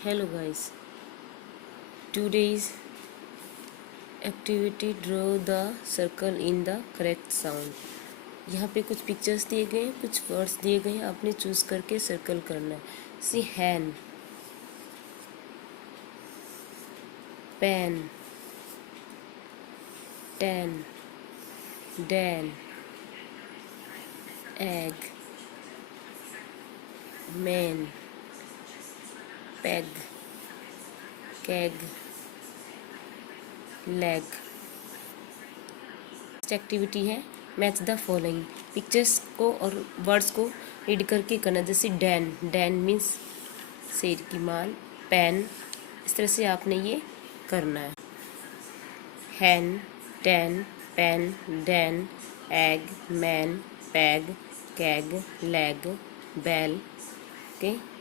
Hello guys, today's activity draw the circle in the correct sound। यहाँ पे कुछ pictures दिए गए हैं, कुछ वर्ड्स दिए गए हैं, आपने चूज करके सर्कल करना है। See hen, pen, ten, den, egg, man, peg, keg, leg. Activity है मैच द फॉलोइंग। पिक्चर्स को और वर्ड्स को रीड करके करना। जैसे डैन, डैन मीन्स शेर की माल। पेन, इस तरह से आपने ये करना है। Hen, ten, pen, den, egg, man, peg, keg, leg, bell. Okay.